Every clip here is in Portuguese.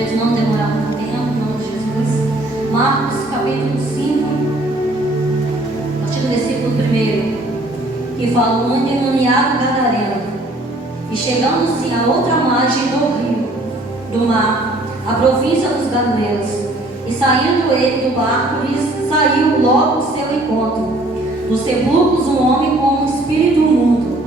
prometo não demorar muito tempo, em nome de Jesus. Marcos capítulo 5, a partir do versículo 1, que fala: um endemoniado gadareno, e chegando-se à outra margem do rio, do mar, a província dos Galileus, e saindo ele do barco, lhes saiu logo ao seu encontro. Dos sepulcros um homem com um espírito imundo,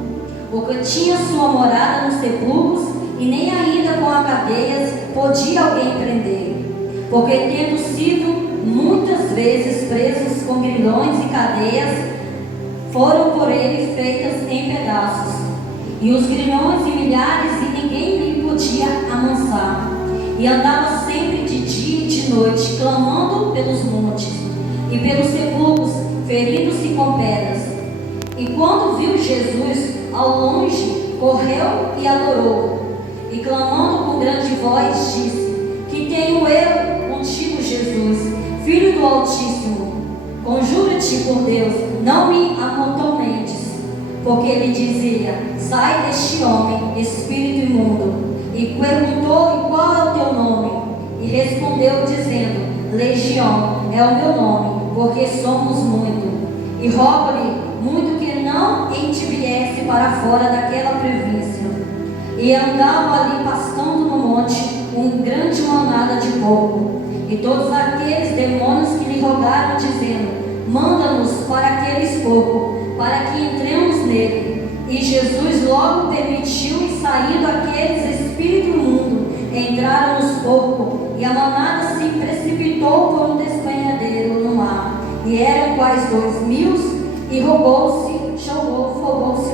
porque tinha sua morada nos sepulcros, e nem ainda com as cadeias podia alguém prender, porque tendo sido muitas vezes presos com grilhões e cadeias, foram por ele feitas em pedaços, e os grilhões e milhares, e ninguém lhe podia amansar, e andava sempre de dia e de noite, clamando pelos montes e pelos sepulcros, ferindo-se com pedras. E quando viu Jesus ao longe, correu e adorou, e clamando com grande voz, disse: que tenho eu contigo, Jesus, Filho do Altíssimo? Conjuro-te por Deus, não me atormentes. Porque ele dizia: sai deste homem, espírito imundo. E perguntou-lhe: qual é o teu nome? E respondeu dizendo: Legião é o meu nome, porque somos muito. E rogo-lhe muito que não enviesse para fora daquela província. E andava ali pastando no monte grande manada de porco, e todos aqueles demônios que lhe rogaram, dizendo: manda-nos para aqueles porcos, para que entremos nele. E Jesus logo permitiu, e saindo aqueles espíritos imundos, entraram nos porcos, e a manada se precipitou por um despenhadeiro no mar, e eram quase 2.000, e jogou-se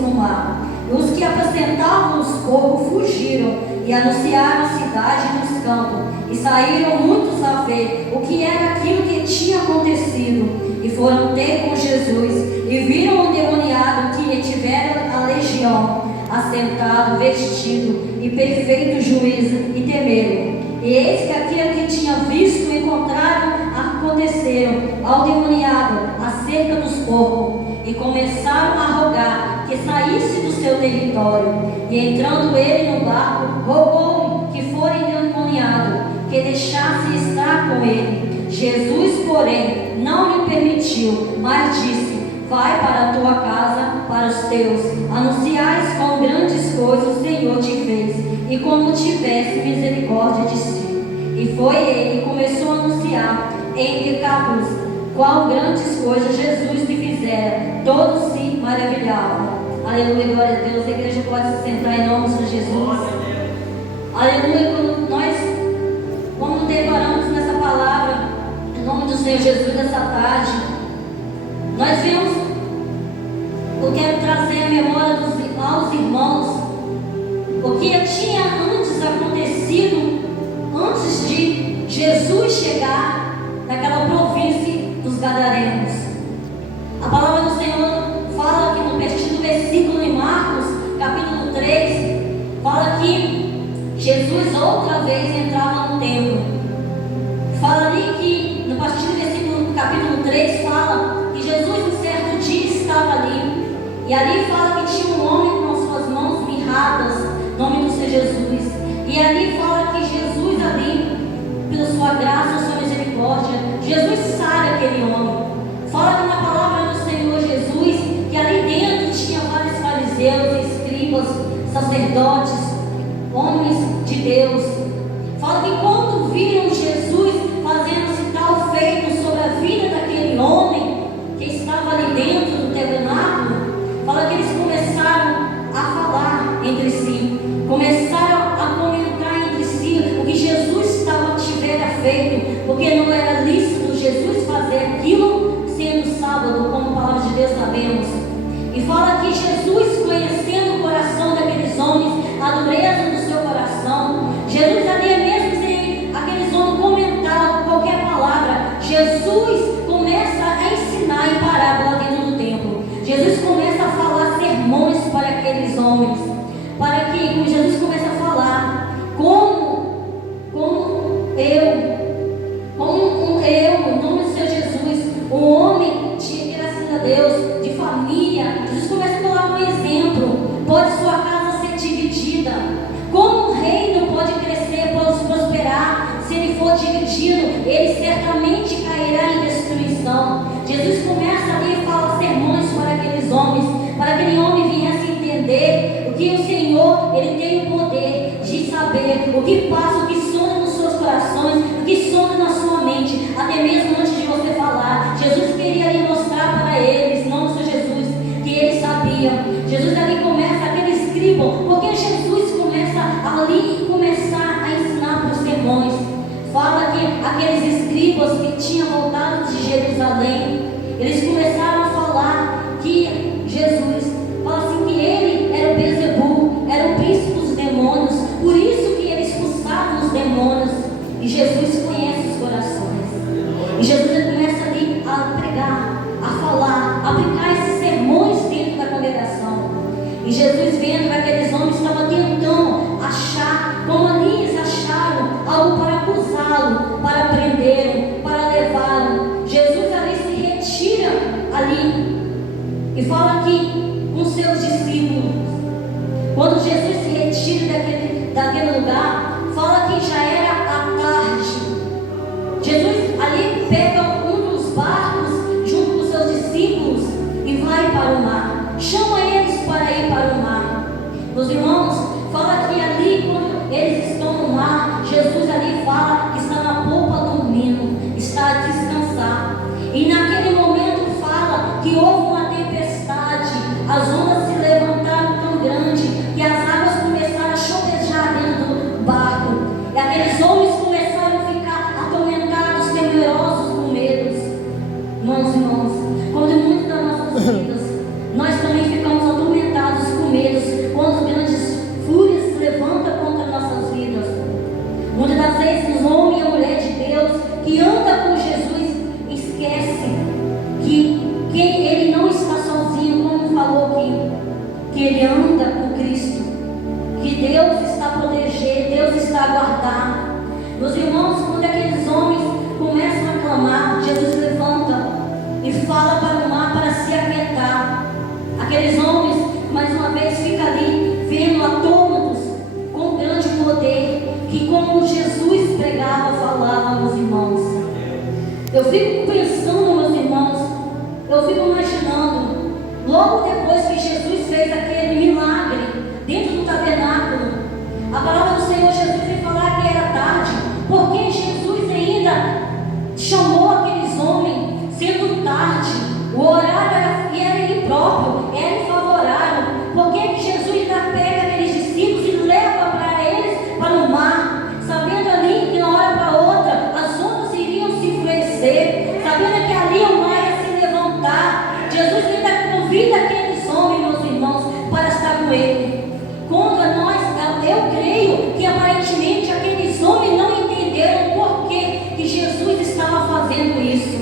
no mar. E os que apacentavam os porcos fugiram, e anunciaram a cidade nos campos, e saíram muitos a ver o que era aquilo que tinha acontecido, e foram ter com Jesus, e viram o endemoniado que lhe tivera a legião, assentado, vestido, e perfeito juízo, e temeram. E eis que aquele que tinha visto e encontraram aconteceram ao endemoniado acerca dos porcos, e começaram a rogar que saísse do seu território. E entrando ele no barco, rogou-lhe que fora endemoniado, que deixasse estar com ele. Jesus, porém, não lhe permitiu, mas disse: vai para a tua casa, para os teus, anunciais quão grandes coisas o Senhor te fez, e como tivesse misericórdia de si. E foi ele e começou a anunciar em Decápolis quão grandes coisas Jesus lhe fizera. Todos se maravilhavam. Aleluia, glória a Deus. A igreja pode se sentar em nome de Jesus. Aleluia. Quando nós deparamos nessa palavra, em nome do Senhor Jesus, nessa tarde, nós vemos, eu quero trazer a memória aos irmãos o que tinha antes acontecido, antes de Jesus chegar naquela província dos Gadarenos. A palavra do Senhor fala aqui no versículo em Marcos, capítulo 3, fala que Jesus outra vez entrava no templo. Fala ali que, no versículo capítulo 3, fala que Jesus, um certo dia, estava ali. E ali fala que tinha um homem com suas mãos mirradas, nome do Senhor Jesus. E ali fala que Jesus ali, pela sua graça, sua misericórdia, Jesus sara aquele homem. Fala que na palavra do Senhor Jesus, que ali dentro tinha vários fariseus, escribas, sacerdotes, homens de Deus. Fala que quando viram Jesus fazendo-se tal feito sobre a vida daquele homem que estava ali dentro do tabernáculo, fala que eles começaram a falar entre si, começaram a comentar entre si o que Jesus tivera feito, porque não era lícito Jesus fazer aquilo sendo sábado, como a palavra de Deus sabemos. E fala que Jesus, conhecendo o coração daqueles homens, a dureza do seu coração, fugindo, ele certamente cairá em destruição. Jesus começa ali e fala sermões para aqueles homens, para que aquele homem viesse entender o que o Senhor, ele tem o poder de saber o que passa, o que sonha nos seus corações, o que sonha na sua mente, até mesmo antes de você falar. Jesus queria ali mostrar para eles, em nome de Jesus, que eles sabiam. Jesus ali começa aquele escriba, porque Jesus começa ali começar a ensinar para os sermões. Fala que aqueles escribas que tinham voltado de Jerusalém, eles começaram a falar que Jesus, fala assim que ele era o Beelzebul, era o príncipe dos demônios, por isso que ele expulsava os demônios. E Jesus conhece os corações. E Jesus começa ali a pregar, a falar, a aplicar esses sermões dentro da congregação. E Jesus, vendo que aqueles homens estavam tentando achar, como ali eles acharam algo para acusá-lo, para prendê-lo, para levá-lo, Jesus ali se retira ali e fala aqui com seus discípulos. Quando Jesus se retira daquele lugar, fala que já era a tarde. Jesus ali pega um dos barcos junto com seus discípulos e vai para o mar. Chama eles para ir para o mar. Meus irmãos, fala que ali quando eles estão no mar, Jesus ali fala que está na polpa dormindo, está a descansar. E naquele momento fala que houve uma tempestade, as ondas se levantaram tão grande que as águas começaram a chovejar dentro do barco. E aqueles homens começaram a ficar atormentados, temerosos, com medos. Irmãos, quando o mundo das nossas vidas, nós também ficamos atormentados com medos, quando grandes fúrias se levantam contra nossas vidas. Muitas das vezes o homem e a mulher de Deus que anda com Jesus esquece que ele não está sozinho, como falou aqui, que ele anda com Cristo, que Deus está a proteger, Deus está a guardar. Meus irmãos, quando aqueles homens começam a clamar, Jesus levanta e fala para o mar para se aquietar. Aqueles homens, mais uma vez, ficam ali vendo atômatos com grande poder, que como Jesus pregava, falava, meus irmãos. Eu fico pensando, meus irmãos, eu fico imaginando, logo depois que Jesus fez aquele milagre dentro do tabernáculo, a palavra do Senhor Jesus veio falar que era tarde, porque Jesus ainda chamou aqueles homens sendo tarde, o horário era impróprio, era infavorável. Por que Jesus ainda pega aqueles discípulos e leva para eles para o mar, sabendo ali que de uma hora para outra as ondas iriam se enfurecer, sabendo que ali o mar ia se levantar? Jesus ainda convida aqueles homens, meus irmãos, para estar com ele. Contra nós, eu creio que aparentemente aqueles homens não entenderam por que Jesus estava fazendo isso.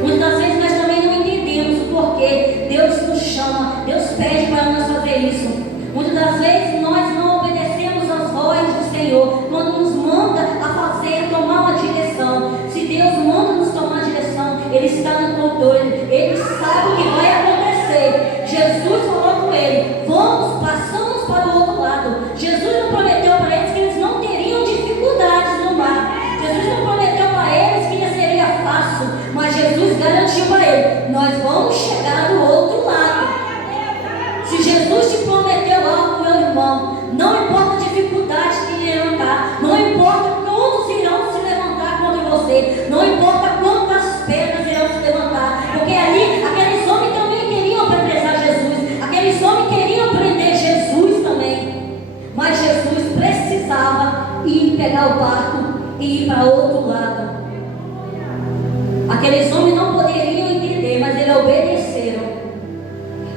Muitas das vezes nós também não entendemos o porquê Deus nos chama, Deus pede para nós fazer isso. Muitas das vezes nós não obedecemos às vozes do Senhor, quando nos manda a fazer, tomar uma direção. Se Deus manda nos tomar direção, Ele está no controle, Ele sabe o que vai acontecer. Jesus falou com ele: passamos para o outro lado. Jesus não prometeu para eles que eles não teriam dificuldades no mar. Jesus não prometeu para eles que seria fácil, mas Jesus garantiu para ele: nós vamos chegar do outro lado. Se Jesus te prometeu algo, meu irmão, não importa a dificuldade que levantar, não importa quantos irão se levantar contra você, não importa quantas pedras irão se levantar, porque ali aqueles homens também queriam apedrejar Jesus, aqueles homens queriam prender Jesus também, mas Jesus precisava ir pegar o barco e ir para outro lado. Aqueles homens não poderiam entender, mas eles obedeceram.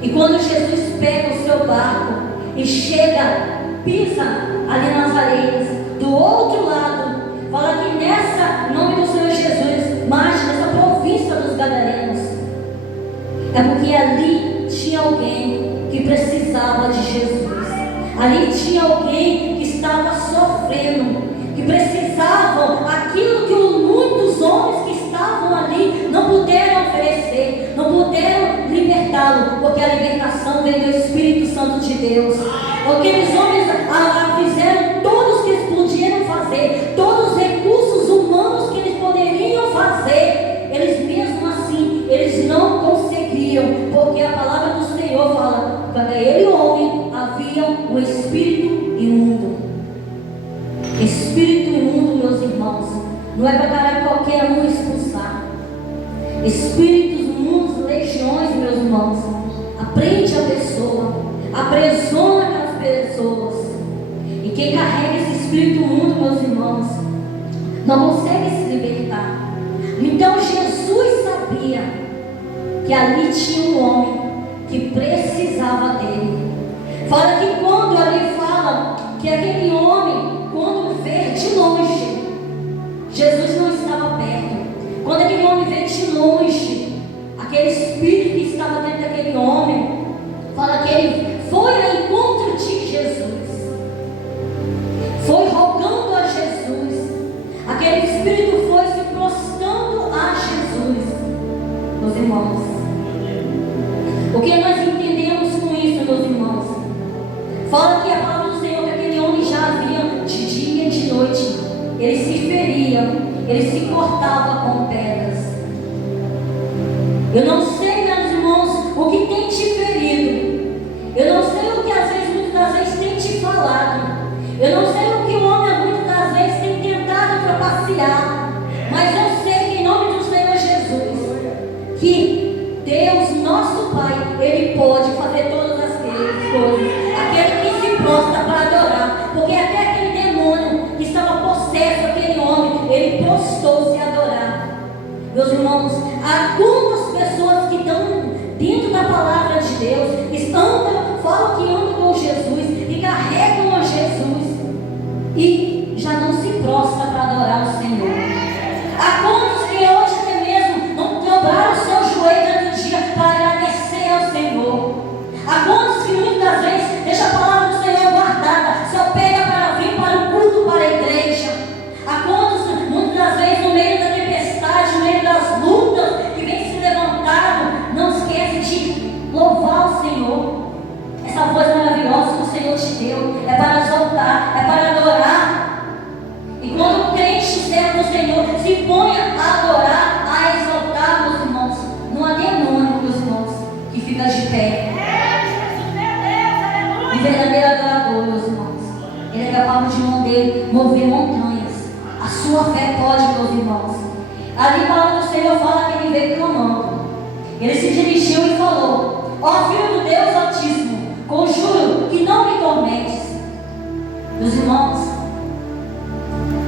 E quando Jesus pega o seu barco e chega, pisa ali nas areias, do outro lado, fala que nessa, nome do Senhor Jesus, marcha nessa província dos Gadarenos, é porque ali tinha alguém que precisava de Jesus. Ali tinha alguém que estava sofrendo, que precisavam aquilo que muitos homens que estavam ali não puderam oferecer, não puderam libertá-lo, porque a libertação vem do Espírito Santo de Deus. Aqueles homens fizeram todos que eles podiam fazer, todos os recursos humanos Não é para qualquer um expulsar. Espíritos imundos, legiões, meus irmãos, aprende a pessoa, aprisiona aquelas pessoas. E quem carrega esse espírito imundo, meus irmãos, não consegue se libertar. Então Jesus sabia que ali tinha um homem que precisava dele. Fala que quando ali fala que aquele homem, quando vê de longe, Jesus não estava perto. Quando aquele homem vê de longe, aquele espírito que estava dentro daquele homem, fala que ele foi ao encontro de Jesus, foi rogando a Jesus. Aquele espírito foi se prostrando a Jesus. Meus irmãos, o que nós entendemos com isso, meus irmãos? Fala que a palavra do Senhor, que aquele homem já havia de dia e de noite, ele se feria, ele se cortava com pedras. Eu não sei, meus irmãos, o que tem te ferido. Eu não sei o que às vezes, muitas das vezes, tem te falado. Eu não sei o que o homem, muitas das vezes, tem tentado trapacear. Mas eu sei que em nome do Senhor Jesus, que Deus, nosso Pai, Ele pode fazer todas as coisas. Aquele que se prostra para adorar. Porque até aquele demônio que estava possesso, aquele homem, ele prostou-se a adorar. Meus irmãos, algumas pessoas que estão dentro da palavra de Deus, falam que andam com Jesus e carregam a Jesus e já não se prostra para adorar o Senhor. Há quantos que hoje até mesmo não dobraram o seu joelho no dia para agradecer ao Senhor? Há quantos que muitas das vezes deixam a palavra do Senhor guardada, só pega para vir para o culto, para a igreja? Há quantos, muitas das vezes, no meio da tempestade, no meio das lutas que vem se levantado, não esquece de louvar o Senhor? Essa voz maravilhosa que o Senhor te deu é para exaltar, é para adorar. E quando o crente servo do Senhor se põe a adorar, a exaltar, meus irmãos, não há demônio, meus irmãos, que fica de pé. Um verdadeiro adorador, meus irmãos, ele é capaz de mover montanhas. A sua fé pode, meus irmãos. Ali a palavra do Senhor fala que ele veio clamando. Ele se dirigiu e falou: ó Filho do Deus Altíssimo, conjuro que não me tormentes. Meus irmãos,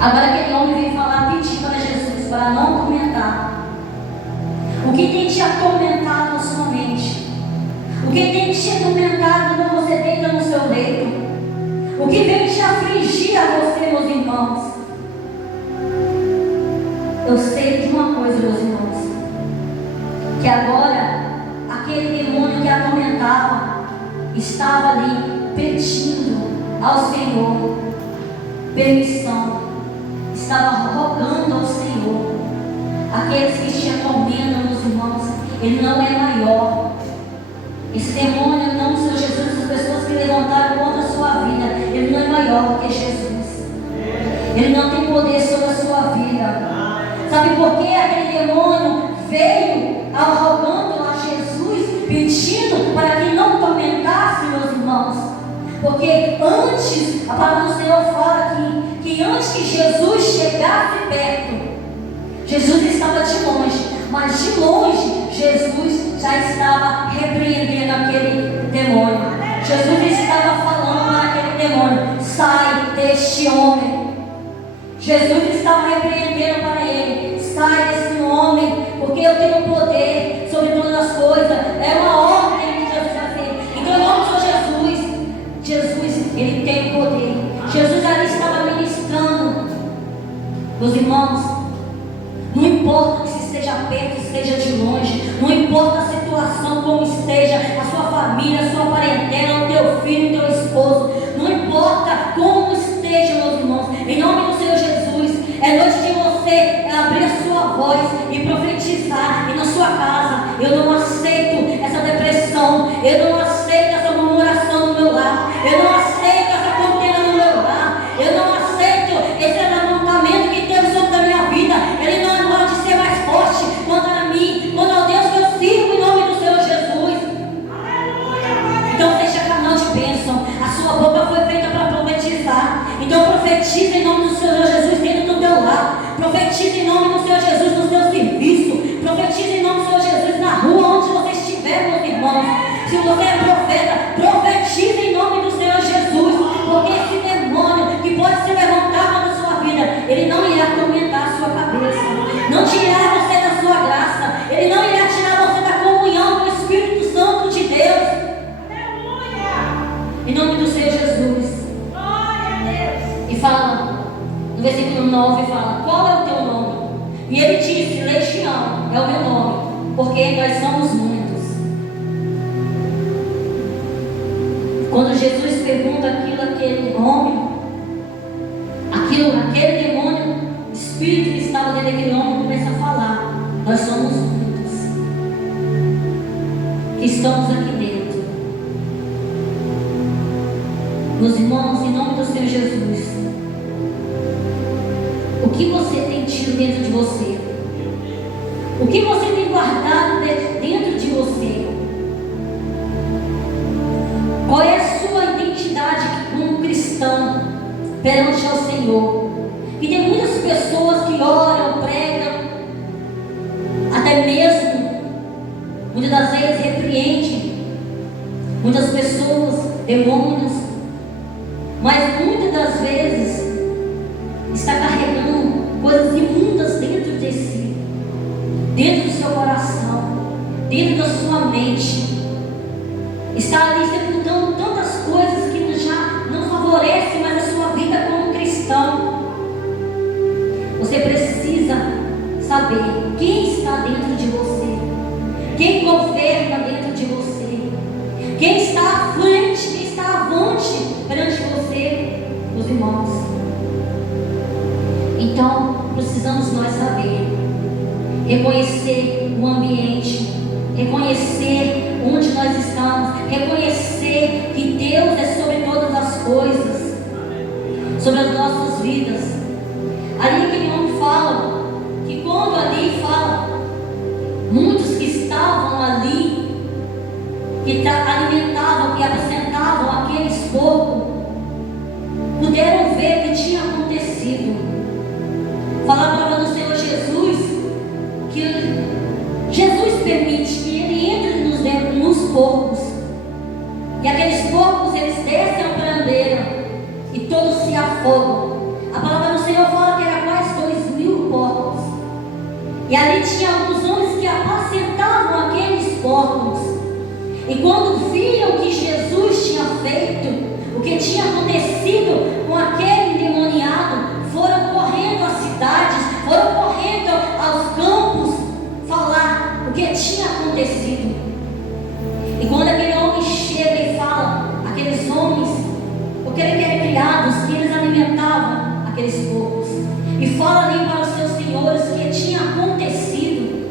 agora aquele homem veio falar, pedir para Jesus para não atormentar. O que tem te atormentado na sua mente? O que tem te atormentado quando você deita no seu leito? O que vem te afligir a você, meus irmãos? Eu sei de uma coisa, meus irmãos, que agora aquele demônio que atormentava estava ali pedindo ao Senhor permissão, estava rogando ao Senhor. Aqueles que te atormentam, meus irmãos, ele não é maior. Esse demônio não, Senhor Jesus, as pessoas que levantaram contra a sua vida, ele não é maior do que Jesus. Ele não tem poder sobre a sua vida. Sabe por quê? Aquele demônio veio rogando a Jesus, pedindo para que não tormentasse, meus irmãos. Porque antes, a palavra do Senhor fala que antes que Jesus chegasse perto, Jesus estava de longe, mas de longe Jesus já estava repreendendo aquele demônio. Jesus estava falando para aquele demônio: sai deste homem. Jesus estava repreendendo para ele: sai desse homem, porque eu tenho poder sobre todas as coisas. É uma ordem que Jesus fez. Então, em nome de Jesus, ele tem poder. Jesus ali estava ministrando. Meus irmãos, não importa se esteja perto, se esteja de longe, não importa a situação como esteja, a sua família, a sua parentela, o teu filho, o teu esposo, não importa como esteja, meus irmãos, em nome do Senhor Jesus, é noite de você abrir a sua voz e profetizar. E na sua casa: eu não aceito essa depressão, eu não aceito essa murmuração no meu lar, eu não aceito essa contenda no meu lar, eu não aceito esse levantamento que teve sobre a minha vida. Ele não pode ser mais forte contra mim, contra o Deus que eu sirvo, em nome do Senhor Jesus. Então seja canal de bênção. A sua boca foi feita para profetizar. Então profetiza em nome do Senhor Jesus dentro do teu lar. Profetiza em nome do Senhor Jesus no seu serviço. Profetiza em nome do Senhor Jesus na rua, onde você estiver, meus irmãos. Se você é profeta, profetiza em nome do Senhor Jesus. Porque esse demônio que pode se levantar na sua vida, ele não irá atormentar a sua cabeça. Não tirará você da sua graça. Ele não irá tirar você da comunhão com o Espírito Santo de Deus. Aleluia! Em nome do Senhor Jesus. Glória a Deus. E fala, no versículo 9, fala: qual é o teu nome? E ele disse: Legião é o meu nome, porque nós somos muitos. Quando Jesus pergunta aquilo àquele homem, aquele demônio, o espírito que estava dentro daquele homem começa a falar: nós somos muitos que estamos aqui dentro. Meus irmãos, em nome do Senhor Jesus, o que você tem tido dentro de você? O que você tem guardado dentro de você? Qual é a sua identidade como cristão perante ao Senhor? E tem muitas pessoas que oram, pregam, até mesmo, muitas das vezes repreendem muitas pessoas, demônios, mas muitas das vezes está carregando coisas imundas dentro de si, dentro do seu coração, dentro da sua mente. Está ali sepultando tantas coisas que já não favorecem mais a sua vida como cristão. Você precisa saber quem está dentro de você, quem governa dentro de você, quem está à frente, quem está avante perante você, meus irmãos. Então, precisamos nós saber, reconhecer o ambiente, reconhecer onde nós estamos, reconhecer que Deus é sobre todas as coisas, sobre as nossas vidas. Ali aquele homem fala, que quando ali fala, muitos que estavam ali, que alimentavam, que apacentavam aqueles porcos, puderam ver o que tinha acontecido. Fala a palavra do Senhor Jesus, que Jesus permite que ele entre nos porcos, e aqueles porcos eles descem a prandeira e todos se afogam. A palavra do Senhor fala que era quase 2.000 porcos, e ali tinha alguns homens que apacentavam aqueles porcos, e quando viram o que Jesus tinha feito, o que tinha acontecido com aquele endemoniado, foram correndo às cidades, foram correndo aos campos falar o que tinha acontecido. E quando aquele homem chega e fala, aqueles homens, porque eles eram criados, que eles alimentavam aqueles porcos, e fala ali para os seus senhores o que tinha acontecido,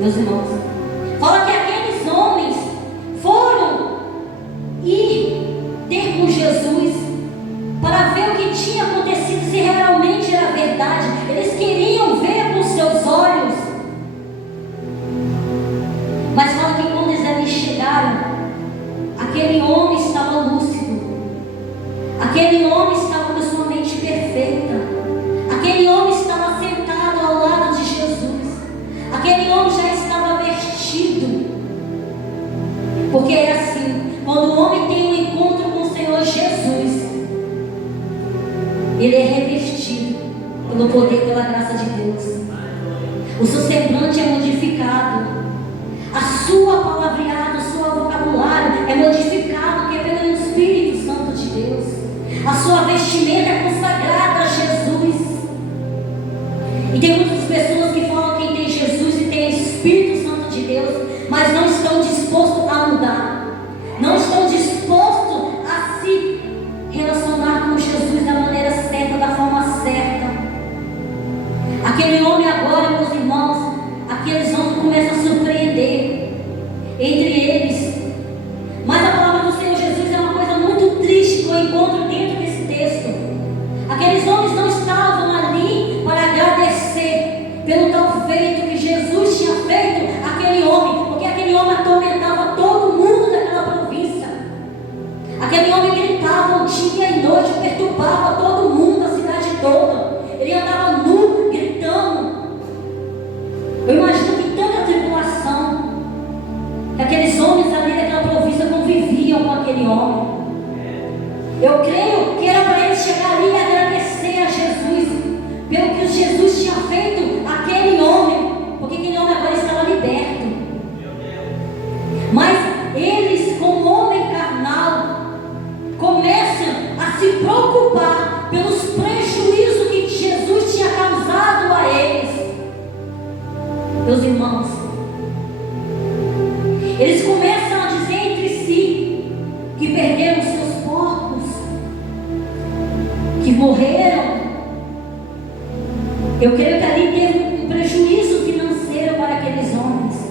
meus irmãos, fala que aqueles homens foram ir ter com Jesus para ver o que tinha acontecido, se realmente era verdade. Eles queriam ver com seus olhos. Mas fala que quando eles ali chegaram, aquele homem estava lúcido, aquele homem estava com sua mente perfeita, aquele homem estava sentado ao lado de Jesus, aquele homem já estava vestido. Porque é assim, quando o homem tem um encontro com o Senhor Jesus, ele é revestido pelo poder, pela graça de Deus. O seu semblante é modificado, a sua palavreada, o seu vocabulário é modificado, que é pelo Espírito Santo de Deus. A sua vestimenta é consagrada a Jesus. E tem muitas pessoas que falam que tem Jesus e tem Espírito Santo de Deus, mas não estão dispostos a mudar, não estão dispostos a se relacionar com Jesus da maneira certa, da forma certa. Aquele homem agora, meus irmãos, aqueles homens começam a surpreender entre eles. Mas a palavra do Senhor Jesus é uma coisa muito triste que eu encontro dentro desse texto. Aqueles homens não estavam ali para agradecer pelo tal feito que Jesus tinha feito àquele homem, porque aquele homem atormentava todo mundo daquela província. Aquele homem gritava dia e noite, perturbava todo mundo, a cidade toda. Ele andava nu, viram com aquele homem. Eu creio que era para eles chegar ali e agradecer a Jesus pelo que Jesus tinha feito àquele homem, porque aquele homem agora estava liberto. Mas eles, como homem carnal, começam a se preocupar pelos prejuízos que Jesus tinha causado a eles. Meus irmãos, eles começam a dizer entre si que perderam seus porcos, que morreram. Eu creio que ali teve um prejuízo financeiro para aqueles homens.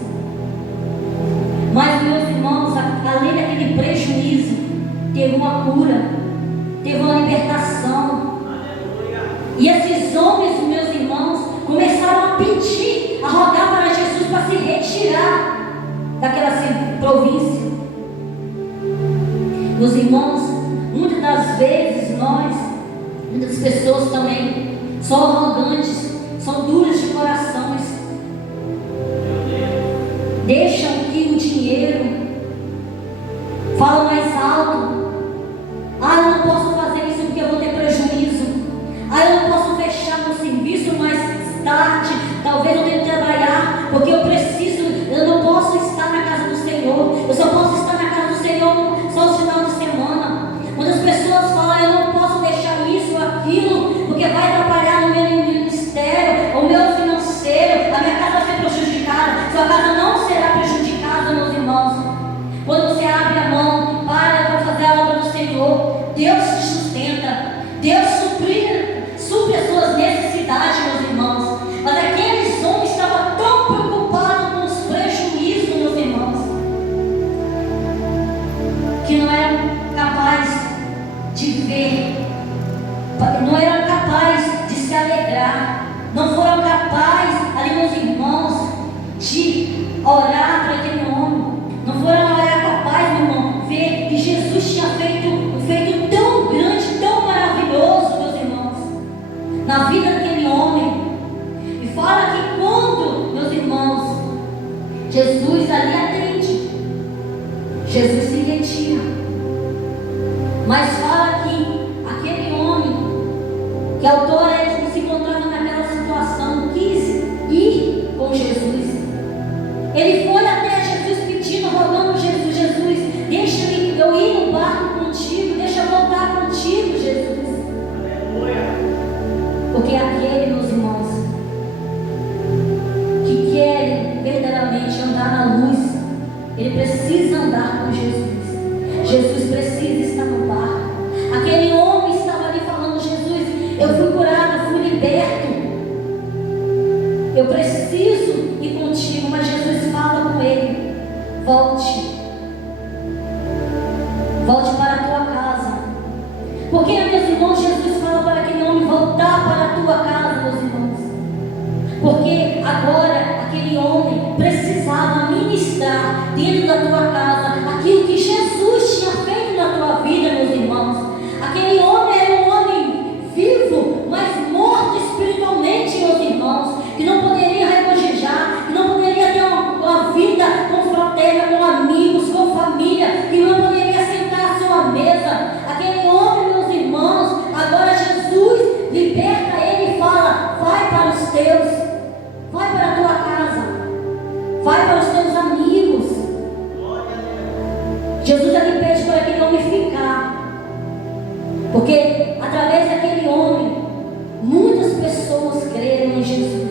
Mas, meus irmãos, além daquele prejuízo, teve uma cura, teve uma libertação. E esses homens, meus irmãos, começaram a pedir, a rogar para Jesus para se retirar daquela província. Meus irmãos, muitas das vezes muitas pessoas também são arrogantes, são duras de corações, deixam que o dinheiro fala mais alto. Eu não posso fazer isso porque eu vou ter prejuízo. Eu não posso fechar meu serviço mais tarde, talvez eu tenha que trabalhar, porque eu não posso estar na casa do Senhor. Eu só posso estar na casa do Senhor só no final de semana. Muitas pessoas falam: eu não posso deixar isso ou aquilo, porque vai atrapalhar no meu ministério, o meu financeiro, a minha casa vai ser prejudicada. Sua casa não será prejudicada, meus irmãos. Quando você abre a mão para fazer a obra do Senhor, Deus te sustenta, Deus supre as suas necessidades, meus irmãos. Mas aqueles homens estavam tão preocupados com os prejuízos, meus irmãos, que não eram capazes de ver, não eram capazes de se alegrar, não foram capazes, ali, meus irmãos, de orar para aquele homem, não foram capazes, meu irmão, ver que Jesus tinha feito um feito tão grande, tão maravilhoso, meus irmãos, na vida daquele homem. E fala que quando, meus irmãos, Jesus ali atende, Jesus se retira. Mas fala que aquele homem, que a autora se encontrava naquela situação, quis ir com Jesus. Ele foi até Jesus pedindo, rogando: Jesus, deixa eu ir no barco contigo, deixa eu voltar contigo, Jesus. Porque aquele, meus irmãos, que quer verdadeiramente andar na luz, ele precisa andar com Jesus. Jesus precisa estar no barco. Aquele homem estava ali falando: Jesus, eu fui curado, eu fui liberto, eu preciso ir contigo. Mas Jesus fala com ele: volte para a tua casa. Porque, meus irmãos, Jesus fala para aquele homem voltar para a tua casa, meus irmãos, porque agora aquele homem precisava ministrar dentro da tua casa aquilo que Jesus tinha feito na tua vida, meus irmãos. Aquele homem era um homem vivo, mas morto espiritualmente, meus irmãos, que não poderia regozijar, que não poderia ter uma vida confraterna com amigos, com família, que não poderia sentar à sua mesa. Aquele homem, meus irmãos, agora Jesus liberta ele e fala: vai para os teus, vai para a tua casa, vai para os teus amigos. Jesus ali pede para aquele homem ficar, porque através daquele homem muitas pessoas creram em Jesus.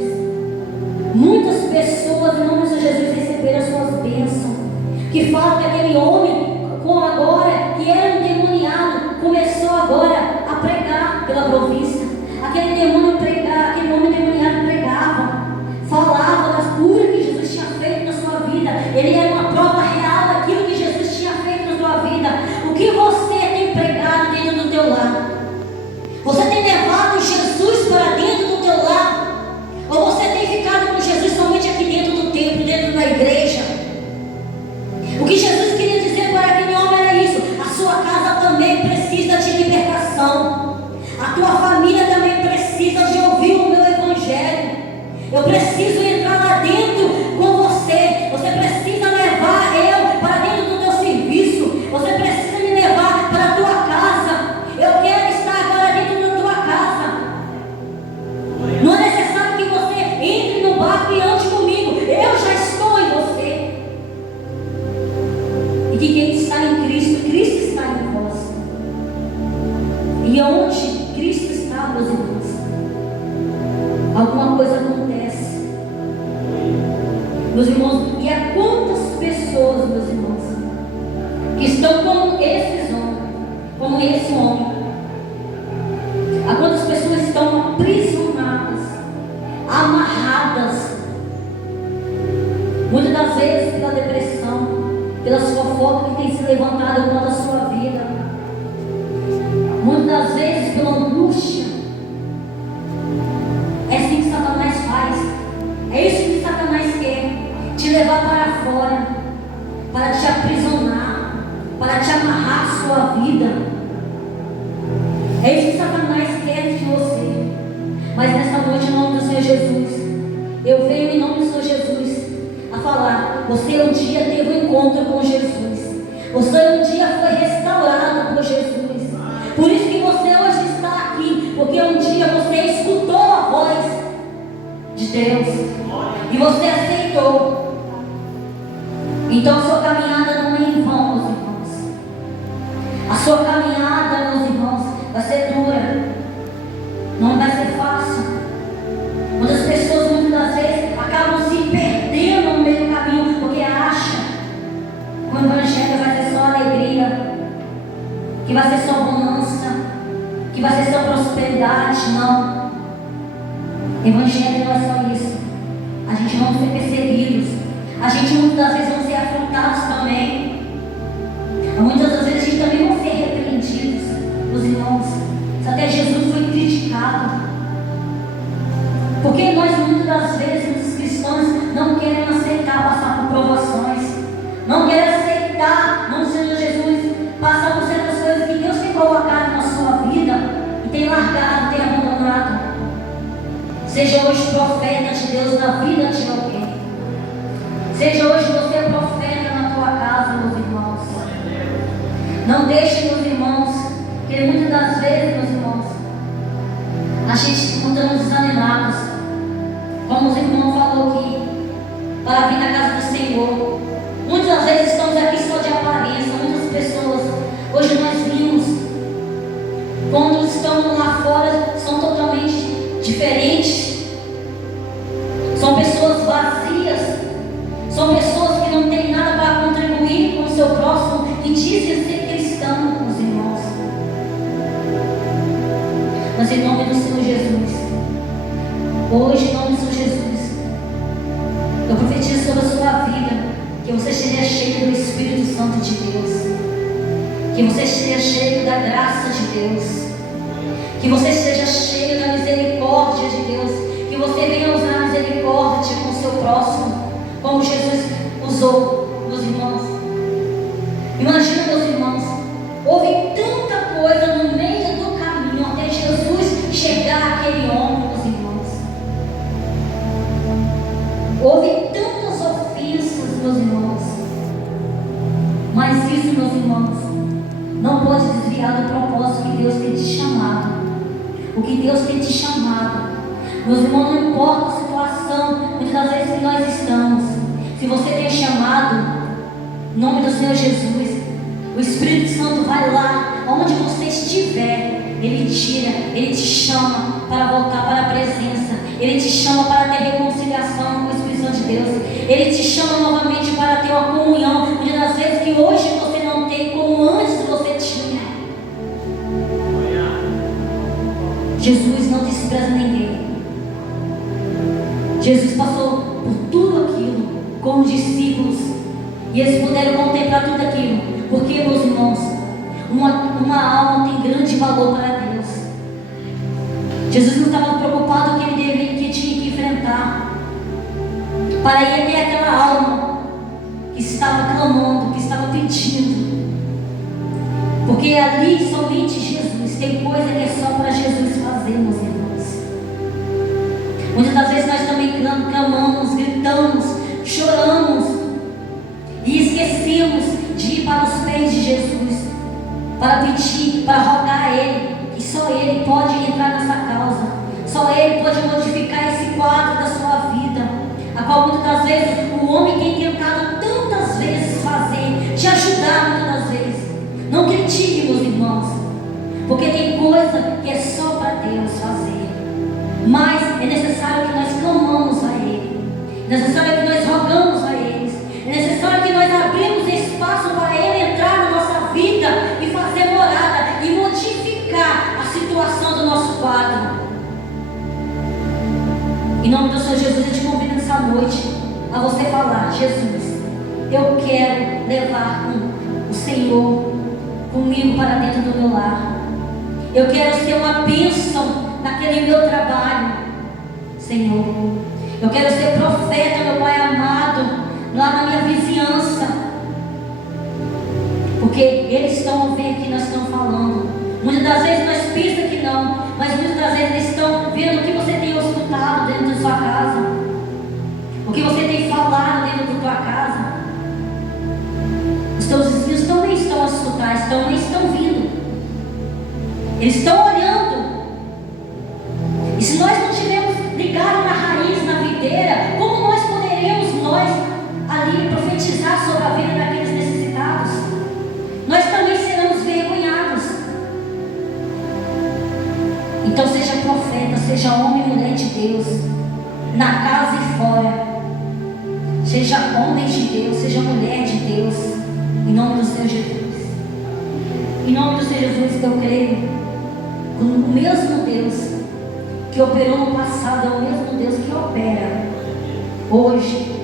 Muitas pessoas, em nome de Jesus, receberam as suas bênçãos. Que fala que aquele homem, agora, que era endemoniado, começou agora a pregar pela província. Aquele homem endemoniado pregava, falava da cura que Jesus tinha feito na sua vida. Ele era uma prova real daquilo que Jesus tinha feito na sua vida. O que você tem pregado dentro do teu lar? Você tem levado Jesus para dentro do teu lar? Ou você tem ficado com Jesus somente aqui dentro do templo, dentro da igreja? O que Jesus queria dizer para aquele homem era isso: a sua casa também precisa de libertação, a tua família também precisa de ouvir o meu evangelho. Eu preciso entrar lá dentro com você. Você precisa levar eu para dentro do teu serviço. Você precisa Meus irmãos, e há quantas pessoas, meus irmãos, que estão como esses homens, como esse homem. Há quantas pessoas estão aprisionadas, amarradas, muitas das vezes pela depressão, pelas fofocas que tem se levantado contra a sua vida, muitas das vezes pela angústia. É assim que Satanás faz. É isso que Satanás quer: te levar para fora, para te aprisionar, para te amarrar a sua vida. É isso que Satanás quer de você. Mas nessa noite, em nome do Senhor Jesus, eu venho em nome do Senhor Jesus a falar: você um dia teve um encontro com Jesus, você um dia foi restaurado por Jesus. Por isso que você hoje está aqui, porque um dia você escutou a voz de Deus e você aceitou. Então a sua caminhada não é em vão, meus irmãos. A sua caminhada, meus irmãos, vai ser dura, não vai ser fácil. Muitas pessoas, muitas das vezes, acabam se perdendo no meio do caminho, porque acham que o evangelho vai ser só alegria, que vai ser só bonança, que vai ser só prosperidade. Não. Evangelho não é só isso. A gente não vai ser perseguidos, a gente muitas das vezes vão ser afrontados também, muitas das vezes a gente também vai ser repreendidos, meus irmãos. Até Jesus foi criticado, porque nós muitas das vezes, os cristãos, não queremos aceitar passar por provações, não queremos aceitar, não, Senhor Jesus, passar por certas coisas que Deus tem colocado na sua vida e tem largado, tem abandonado. Seja hoje profeta de Deus na vida de alguém. Seja hoje você profeta na tua casa, meus irmãos. Não deixe, meus irmãos, que muitas das vezes, meus irmãos, a gente encontramos desanimados, como os irmãos falou aqui, para vir na casa do Senhor. Muitas das vezes estamos aqui só de aparência. Muitas pessoas, hoje nós vimos, quando estamos lá fora, são totalmente diferentes. São pessoas vazias, são pessoas que não têm nada para contribuir com o seu próximo e dizem ser cristãos, meus irmãos. Mas em nome do Senhor Jesus, hoje, em nome do Senhor Jesus, eu profetizo sobre a sua vida, que você esteja cheio do Espírito Santo de Deus, que você esteja cheio da graça de Deus, que você esteja cheio da misericórdia de Deus, que você venha usar a misericórdia com o seu próximo, como Jesus usou, meus irmãos. Imagina, meus irmãos, houve tanta coisa no meio do caminho até Jesus chegar àquele homem, meus irmãos. Houve tantas ofensas, meus irmãos, mas isso, meus irmãos, não pode desviar do propósito que Deus tem te chamado. O que Deus tem te chamado, meus irmãos, não importa a situação, muitas das vezes que nós estamos. Se você tem chamado, em nome do Senhor Jesus, o Espírito Santo vai lá, onde você estiver, Ele tira, Ele te chama para voltar para a presença, Ele te chama para ter reconciliação com o Espírito Santo de Deus, Ele te chama novamente para ter uma comunhão, muitas das vezes que hoje você não tem, como antes você tinha. Jesus não despreza ninguém. Jesus passou por tudo aquilo com os discípulos e eles puderam contemplar tudo aquilo, porque, meus irmãos, uma alma tem grande valor para Deus. Jesus não estava preocupado com o que ele tinha que enfrentar para ir até aquela alma que estava clamando, que estava pedindo, porque ali somente Jesus tem coisa que é só para Jesus fazer, meus irmãos. Muitas das vezes nós também clamamos, gritamos, choramos e esquecemos de ir para os pés de Jesus, para pedir, para rogar a Ele, que só Ele pode entrar nessa causa, só Ele pode modificar esse quadro da sua vida, a qual muitas das vezes o homem tem tentado tantas vezes fazer, te ajudar muitas das vezes. Não critique, meus irmãos, porque tem coisa que é só para Deus fazer, mas é necessário que nós clamamos a Ele, é necessário que nós rogamos a a você falar: Jesus, eu quero levar o Senhor comigo para dentro do meu lar. Eu quero ser uma bênção naquele meu trabalho, Senhor. Eu quero ser profeta, meu Pai amado, lá na minha vizinhança. Porque eles estão vendo que nós estamos falando. Muitas das vezes nós pensamos que não, mas muitas das vezes eles estão vendo o que você tem escutado dentro da sua casa, o que você tem falado dentro da tua casa. Os teus vizinhos também estão a escutar, também estão vindo. Eles estão olhando. E se nós não tivermos ligado na raiz, na videira, como nós poderemos ali profetizar sobre a vida daqueles necessitados? Nós também seremos vergonhados. Então seja profeta, seja homem e mulher de Deus, na casa e fora. Seja homem de Deus, seja mulher de Deus, em nome do Senhor Jesus. Em nome do Senhor Jesus, que eu creio, o mesmo Deus que operou no passado é o mesmo Deus que opera hoje.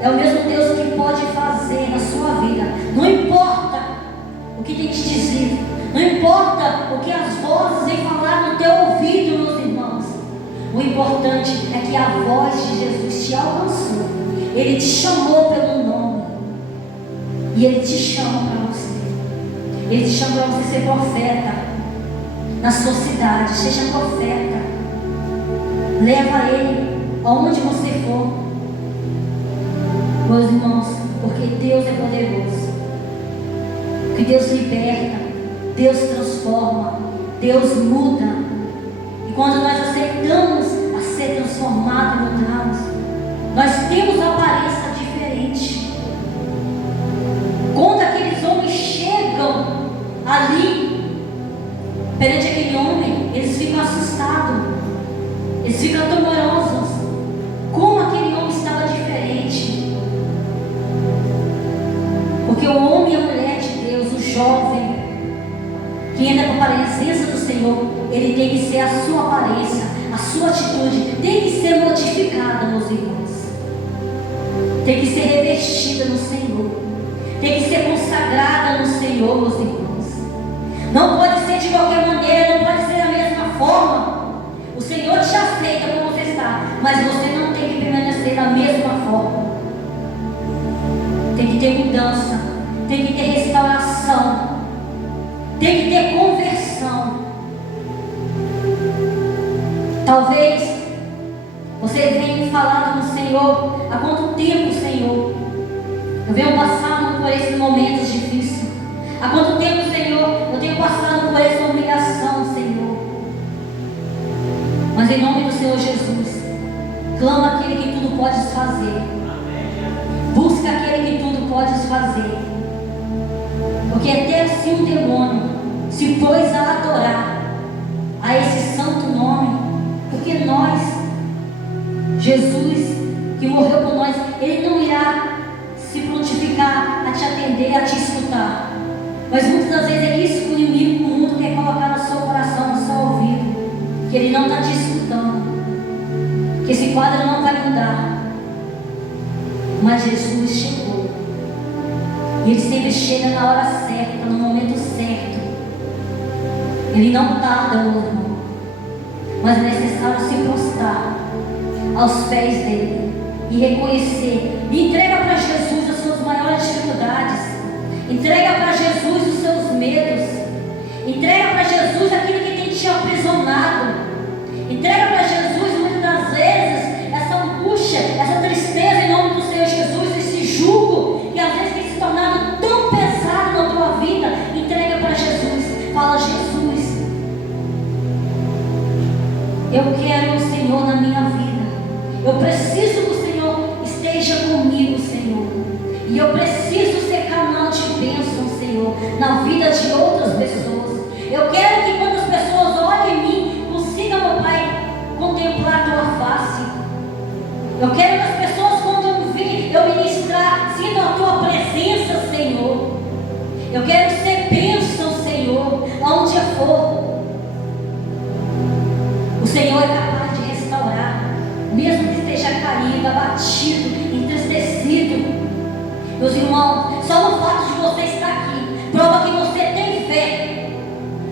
É o mesmo Deus que pode fazer na sua vida. Não importa o que tem te dizer, não importa o que as vozes vêm falar no teu ouvido, meus irmãos. O importante é que a voz de Jesus te alcançou. Ele te chamou pelo nome. E Ele te chama para você. Ele te chama para você ser profeta na sua cidade. Seja profeta. Leva Ele aonde você for, meus irmãos, porque Deus é poderoso. Que Deus liberta, Deus transforma, Deus muda. E quando nós aceitamos a ser transformados e mudados, nós temos uma aparência diferente. Quando aqueles homens chegam ali perante aquele homem, eles ficam assustados, eles ficam temerosos. Como aquele homem estava diferente. Porque o homem e a mulher de Deus, o jovem que entra para a presença do Senhor, ele tem que ser a sua aparência, a sua atitude tem que ser modificada, meus irmãos. Tem que ser revestida no Senhor, tem que ser consagrada no Senhor, meus irmãos. Não pode ser de qualquer maneira, não pode ser da mesma forma. O Senhor te aceita como você está, mas você não tem que permanecer da mesma forma. Tem que ter mudança, tem que ter restauração, tem que ter conversão. Talvez você venha falando no Senhor: há quanto tempo, Senhor, eu venho passando por esses momentos difíceis? Há quanto tempo, Senhor, eu tenho passado por essa humilhação, Senhor? Mas em nome do Senhor Jesus, clama aquele que tudo pode fazer. Busca aquele que tudo pode fazer. Porque até assim um demônio se pôs a adorar a esse santo nome. Porque nós, Jesus, que morreu por nós, Ele não irá se prontificar a te atender, a te escutar. Mas muitas das vezes é isso que o inimigo, o mundo quer colocar no seu coração, no seu ouvido. Que Ele não está te escutando, que esse quadro não vai mudar. Mas Jesus chegou, e Ele sempre chega na hora certa, no momento certo. Ele não tarda, meu irmão, mas é necessário se prostrar aos pés dEle e reconhecer. E entrega para Jesus as suas maiores dificuldades, entrega para Jesus os seus medos, entrega para Jesus aquilo que tem te aprisionado. Entrega para Jesus muitas das vezes essa angústia, essa tristeza em nome do Senhor Jesus, esse jugo que às vezes tem se tornado tão pesado na tua vida. Entrega para Jesus. Fala: Jesus, eu quero o Senhor na minha vida. Eu preciso que o Senhor esteja comigo, Senhor. E eu preciso ser canal de bênção, Senhor, na vida de outras pessoas. Eu quero que quando as pessoas olhem em mim, consigam, meu Pai, contemplar a tua face. Eu quero que as pessoas, quando eu ministrar, sintam a tua presença, Senhor. Eu quero ser bênção, Senhor, aonde eu for. O Senhor é capaz de restaurar, mesmo que esteja caído, abatido, entristecido. Meus irmãos, só o fato de você estar aqui prova que você tem fé.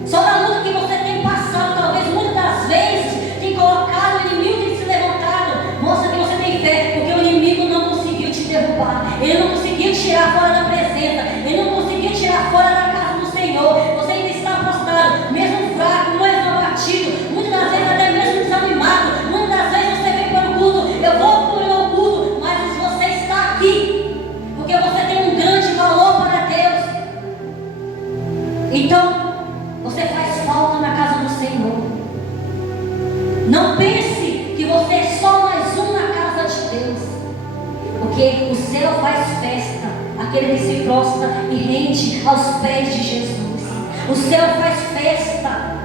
Só na luta que você tem passado, talvez muitas das vezes tem colocado, o inimigo tem se levantado, mostra que você tem fé, porque o inimigo não conseguiu te derrubar, ele não conseguiu te tirar fora da presença, ele não conseguiu te tirar fora da casa do Senhor. Você ainda está prostrado, mesmo fraco, mesmo abatido, muitas das vezes até mesmo desanimado. Muitas das vezes você vem para o culto, eu vou para o meu culto, mas você está aqui porque você tem um grande valor para Deus. Então você faz falta na casa do Senhor. Não pense que você é só mais um na casa de Deus, porque o céu faz festa aquele que se prostra e rende aos pés de Jesus. O céu faz festa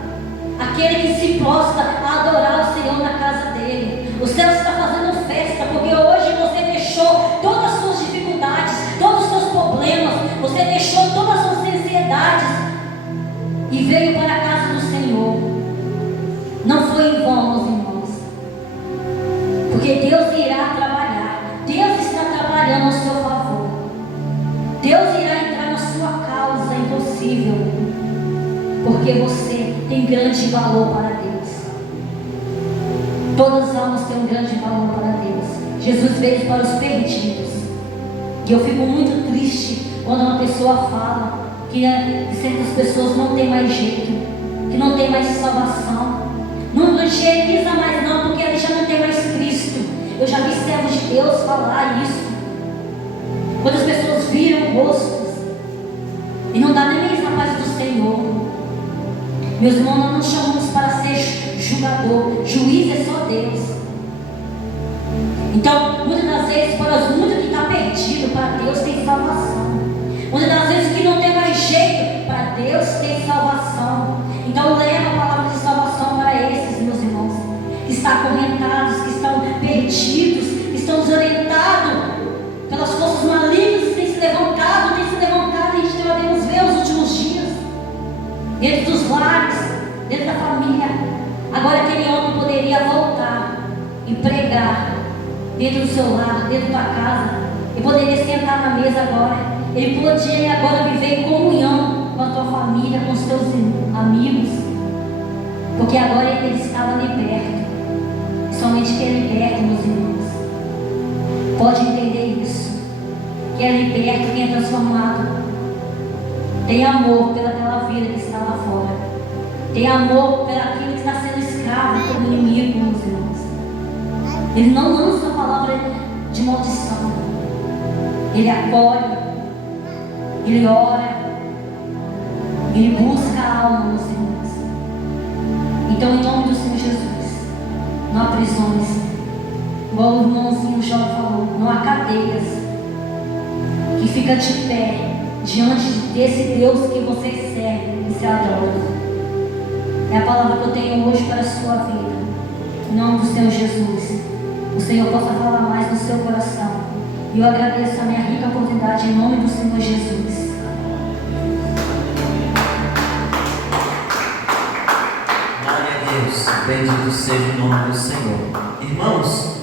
aquele que se prostra a adorar o Senhor na casa dele. O céu está fazendo festa porque hoje você deixou todas as suas dificuldades, todos os seus problemas, você deixou todas as suas ansiedades e veio para a casa do Senhor. Não foi em vão, meus irmãos, porque Deus irá trabalhar. Deus está trabalhando ao seu favor. Deus irá entrar na sua causa impossível, porque você tem grande valor para Deus. Todas as almas têm um grande valor para Deus. Jesus veio para os perdidos. E eu fico muito triste quando uma pessoa fala que certas pessoas não têm mais jeito, que não tem mais salvação, não higieniza mais não, porque ele já não tem mais Cristo. Eu já vi servos de Deus falar isso, quando as pessoas viram rostos e não dá nem mais na paz do Senhor. Meus irmãos, nós não chamamos para ser julgador, juiz é só Deus. Então, muitas das vezes, para os muitos que está perdido, para Deus tem salvação. Muitas das vezes que não tem mais jeito, para Deus tem salvação. Então leva a palavra de salvação para esses, meus irmãos, que estão acorrentados, que estão perdidos, que estão desorientados pelas forças malignas que têm se levantado, e a gente podemos ver os últimos dias, dentro dos lares, dentro da família. Agora aquele homem poderia voltar e pregar dentro do seu lar, dentro da casa, e poderia sentar na mesa agora. Ele podia agora viver em comunhão com a tua família, com os teus amigos, porque agora ele estava liberto. Somente quem é liberto, meus irmãos, pode entender isso. Quem é liberto, quem é transformado, tem amor pelaquela vida que está lá fora, tem amor pelaquilo que está sendo escravo pelo inimigo, meus irmãos. Ele não lança a palavra de maldição, ele acolhe, ele ora, ele busca a alma, meus irmãos. Então, em nome do Senhor Jesus, não há prisões, igual o irmãozinho Jó falou, não há cadeias que fica de pé diante desse Deus que você serve e se adora. É a palavra que eu tenho hoje para a sua vida. Em nome do Senhor Jesus, o Senhor possa falar mais no seu coração. E eu agradeço a minha rica oportunidade em nome do Senhor Jesus. Glória a Deus, bendito seja o nome do Senhor. Irmãos,